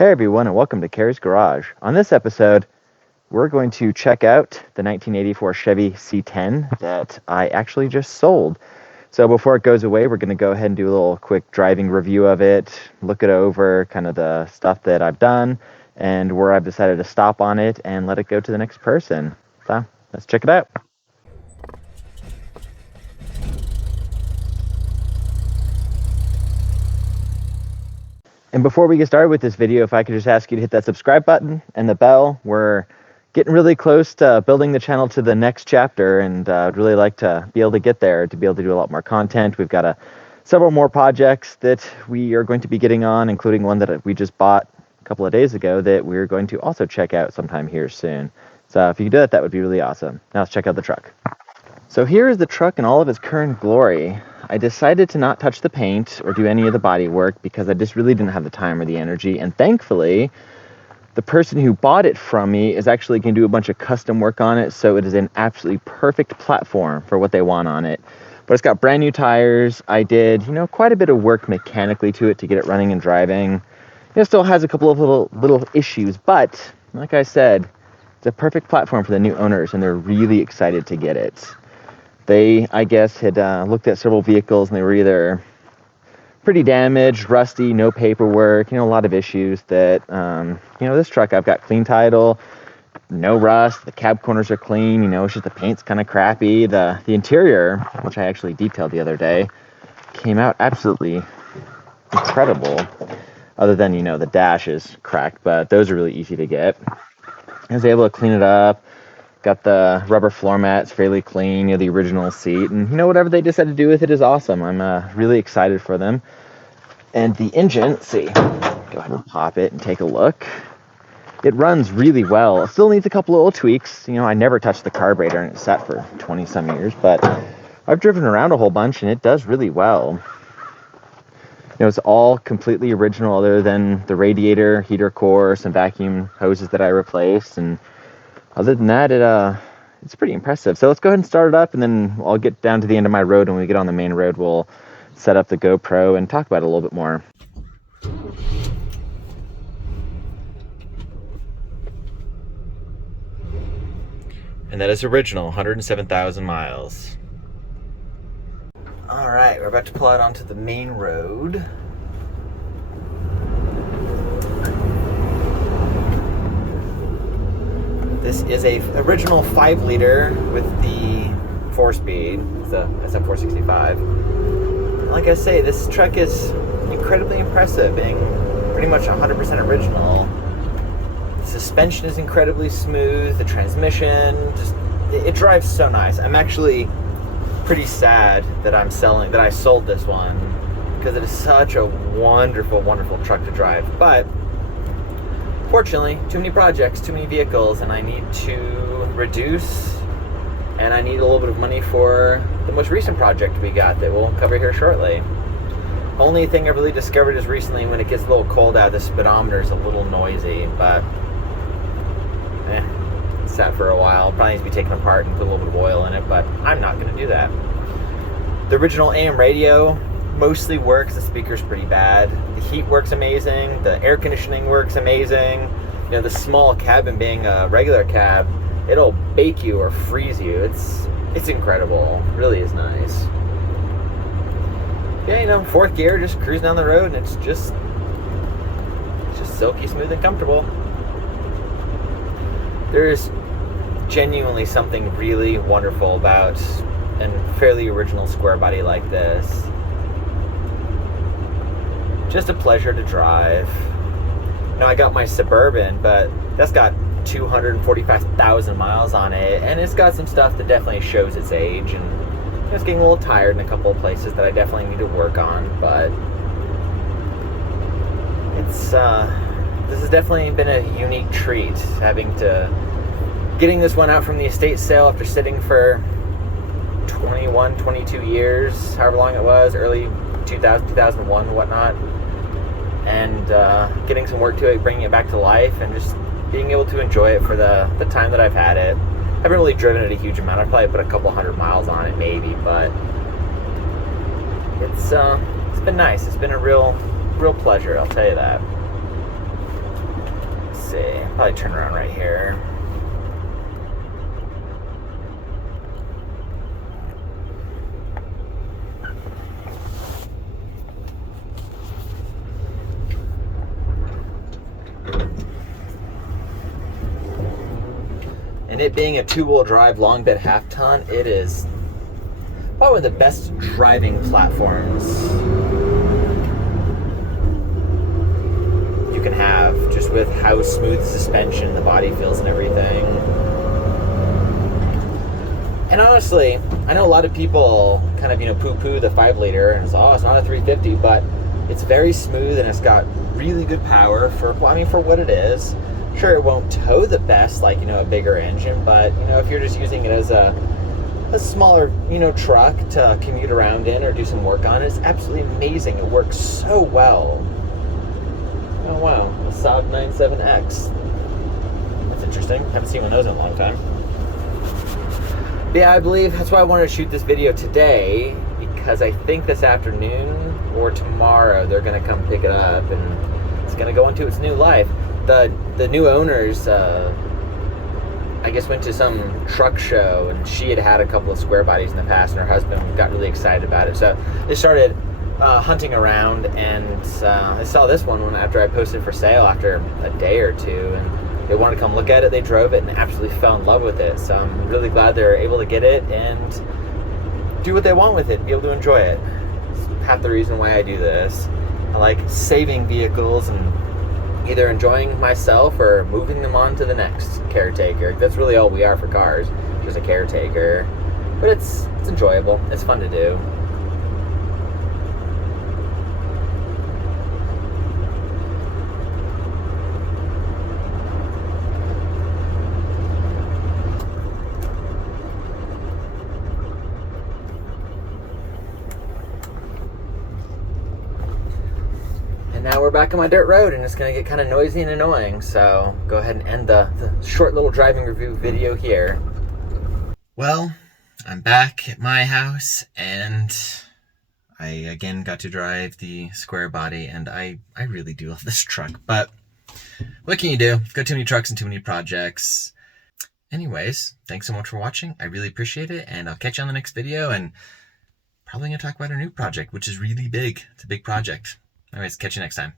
Hey everyone, and welcome to Carysgarage. On this episode, we're going to check out the 1984 Chevy C10 that I actually just sold. So before it goes away, we're going to go ahead and do a little quick driving review of it, look it over, kind of the stuff that I've done, and where I've decided to stop on it and let it go to the next person. So let's check it out. And before we get started with this video, if I could just ask you to hit that subscribe button and the bell. We're getting really close to building the channel to the next chapter, and I'd really like to be able to get there, to be able to do a lot more content. We've got several more projects that we are going to be getting on, including one that we just bought a couple of days ago that we're going to also check out sometime here soon. So if you could do that, that would be really awesome. Now let's check out the truck. So here is the truck in all of its current glory. I decided to not touch the paint or do any of the body work because I just really didn't have the time or the energy. And thankfully, the person who bought it from me is actually going to do a bunch of custom work on it. So it is an absolutely perfect platform for what they want on it. But it's got brand new tires. I did, quite a bit of work mechanically to it to get it running and driving. It still has a couple of little issues, but like I said, it's a perfect platform for the new owners, and they're really excited to get it. They, I guess, had looked at several vehicles, and they were either pretty damaged, rusty, no paperwork, a lot of issues that, this truck, I've got clean title, no rust, the cab corners are clean, it's just the paint's kind of crappy. The interior, which I actually detailed the other day, came out absolutely incredible, other than, the dash is cracked, but those are really easy to get. I was able to clean it up. Got the rubber floor mats fairly clean, the original seat, and whatever they decide to do with it is awesome. I'm really excited for them. And the engine, let's see, go ahead and pop it and take a look. It runs really well. It still needs a couple of little tweaks. I never touched the carburetor, and it's sat for 20 some years, but I've driven around a whole bunch, and it does really well. It's all completely original other than the radiator, heater core, some vacuum hoses that I replaced, and other than that, it's pretty impressive. So let's go ahead and start it up, and then I'll get down to the end of my road. When we get on the main road, we'll set up the GoPro and talk about it a little bit more. And that is original, 107,000 miles. All right, we're about to pull out onto the main road. This is a original 5-liter with the 4-speed, the SF465. Like I say, this truck is incredibly impressive, being pretty much 100% original. The suspension is incredibly smooth. The transmission, it drives so nice. I'm actually pretty sad that I sold this one, because it is such a wonderful, wonderful truck to drive. But fortunately, too many projects, too many vehicles, and I need to reduce, and I need a little bit of money for the most recent project we got that we'll cover here shortly. Only thing I've really discovered is recently, when it gets a little cold out, the speedometer is a little noisy, but it's sat for a while. Probably needs to be taken apart and put a little bit of oil in it, but I'm not going to do that. The original AM radio mostly works. The speaker's pretty bad. The heat works amazing. The air conditioning works amazing. The small cabin, being a regular cab, it'll bake you or freeze you. It's incredible. It really is nice. Yeah, fourth gear, just cruising down the road, and it's just silky smooth and comfortable. There's genuinely something really wonderful about a fairly original square body like this. Just a pleasure to drive. I got my Suburban, but that's got 245,000 miles on it, and it's got some stuff that definitely shows its age, and it's getting a little tired in a couple of places that I definitely need to work on, but this has definitely been a unique treat, getting this one out from the estate sale after sitting for 21, 22 years, however long it was, early 2000, 2001, whatnot, and getting some work to it, bringing it back to life, and just being able to enjoy it for the time that I've had it. I haven't really driven it a huge amount. I've probably put a couple hundred miles on it, maybe, but it's been nice. It's been a real pleasure, I'll tell you that. Probably turn around right here. And it being a two-wheel drive long bed half ton, it is probably one of the best driving platforms you can have, just with how smooth suspension the body feels and everything. And honestly, I know a lot of people kind of, poo-poo the 5-liter and it's, oh, it's not a 350, but it's very smooth and it's got really good power for what it is. Sure, it won't tow the best like, a bigger engine, but, if you're just using it as a smaller, truck to commute around in or do some work on, it's absolutely amazing. It works so well. Oh, wow, a Saab 97X. That's interesting. Haven't seen one of those in a long time. Yeah, I believe that's why I wanted to shoot this video today, because I think this afternoon or tomorrow they're going to come pick it up and it's going to go into its new life. The new owners, I guess, went to some truck show, and she had a couple of square bodies in the past, and her husband got really excited about it. So they started hunting around, and I saw this one after I posted for sale after a day or two, and they wanted to come look at it. They drove it and absolutely fell in love with it. So I'm really glad they're able to get it and do what they want with it, be able to enjoy it. It's half the reason why I do this. I like saving vehicles and either enjoying myself or moving them on to the next caretaker. That's really all we are for cars, just a caretaker. But it's enjoyable. It's fun to do. And now we're back on my dirt road, and it's going to get kind of noisy and annoying, so go ahead and end the short little driving review video here. Well, I'm back at my house, and I again got to drive the square body, and I really do love this truck, but what can you do? I've got too many trucks and too many projects. Anyways, thanks so much for watching. I really appreciate it, and I'll catch you on the next video, and probably going to talk about our new project, which is really big. It's a big project. Anyways, catch you next time.